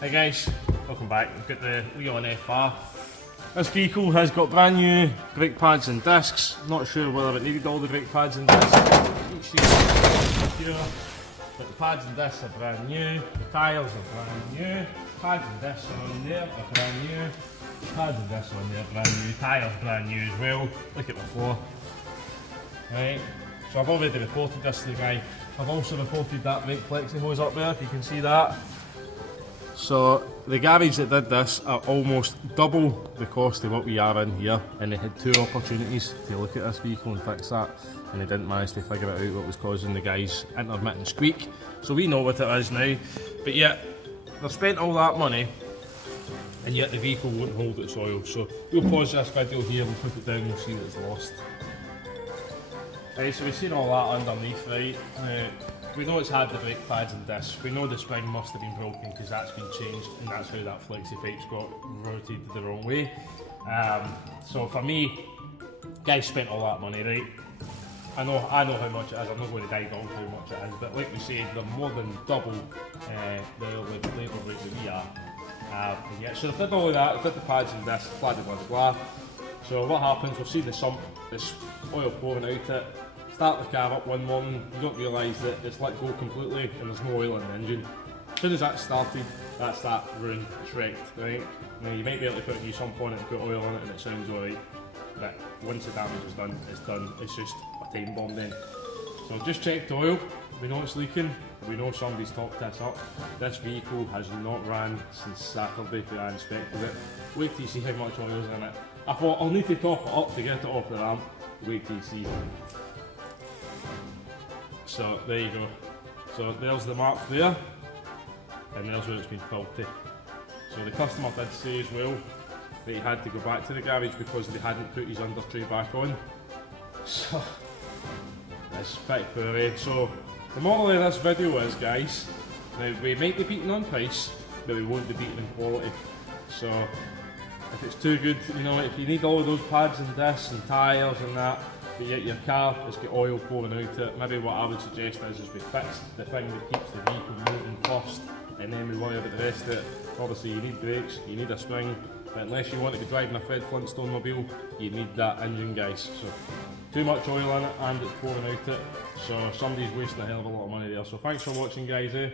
Hey guys, welcome back. We've got the Leon FR. This vehicle has got brand new brake pads and discs. Not sure whether it needed all the brake pads and discs. Each here, but the pads and discs are brand new. The tyres are brand new. Pads and discs are on there are brand new. Pads and discs are on there brand new. Tyres brand new as well. Look at the floor. Right. So I've already reported this to the guy. I've also reported that brake flexing hose up there, if you can see that. So the garage that did this are almost double the cost of what we are in here, and they had two opportunities to look at this vehicle and fix that, and they didn't manage to figure it out what was causing the guy's intermittent squeak. So we know what it is now, but yet they've spent all that money and yet the vehicle won't hold its oil. So we'll pause this video here, we'll put it down and we'll see that it's lost. Right, so we've seen all that underneath, right? We know it's had the brake pads and discs. We know the spring must have been broken because that's been changed, and that's how that flexi pipe's got rotated the wrong way. So for me, guys spent all that money, right? I know how much it is. I'm not going to dive into how much it is, but like we said, they're more than double the labour rate that we are. And yeah, so they did all of that. They did the pads and discs, blah blah blah blah. So what happens? We'll see the sump, this oil pouring out it. Start the car up one morning, you don't realise that it's let go completely and there's no oil in the engine. As soon as that started, that's that ruined, it's wrecked, right? Now you might be able to put a new sump on it and put oil on it and it sounds alright, but once the damage is done, it's done. It's just a time bomb then. So just check the oil, we know it's leaking, we know somebody's topped this up. This vehicle has not ran since Saturday when I inspected it. Wait till you see how much oil is in it. I thought I'll need to top it up to get it off the ramp. Wait till you see. So there you go. So there's the mark there, and there's where it's been faulty. So the customer did say as well that he had to go back to the garage because they hadn't put his under tray back on. So that's quite poor, eh? So the moral of this video is, guys, now we might be beaten on price, but we won't be beaten in quality. So if it's too good, you know, if you need all of those pads and discs and tyres and that, but yet your car has got oil pouring out it, maybe what I would suggest is we fix the thing that keeps the vehicle moving first, and then we worry about the rest of it. Obviously you need brakes, you need a spring, but unless you want to be driving a Fred Flintstone mobile, you need that engine, guys. So too much oil in it and it's pouring out it, so somebody's wasting a hell of a lot of money there. So thanks for watching, guys, eh?